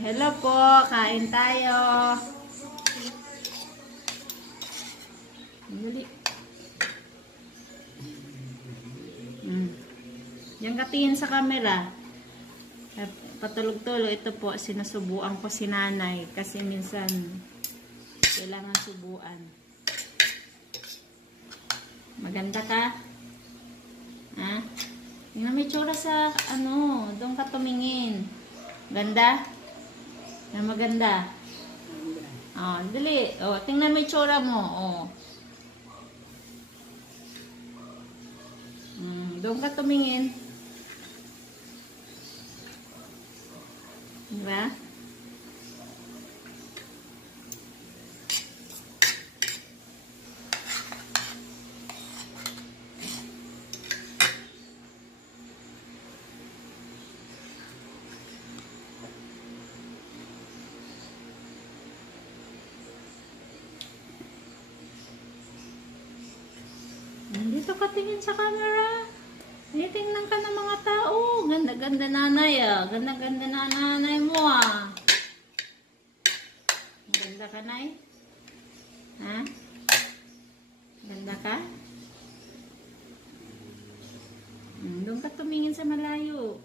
Hello po, kain tayo. Dali. Yan katingin sa camera. Patulog-tulog. Ito po, sinusubuan ko si nanay. Kasi minsan, kailangan subuan. Maganda ka? Ha? Tingnan may tsura sa, doon ka tumingin. Ganda? Na maganda? Oh, dali. Oh, tingnan may tsura mo. Oh. Doon ka tumingin. Diba? Dito ka tingin sa camera. Tingnan ka ng mga tao. Ganda-ganda nanay ah. Ganda-ganda na nanay mo ah. Ganda ka, nay? Ha? Ganda ka? Doon ka tumingin sa malayo.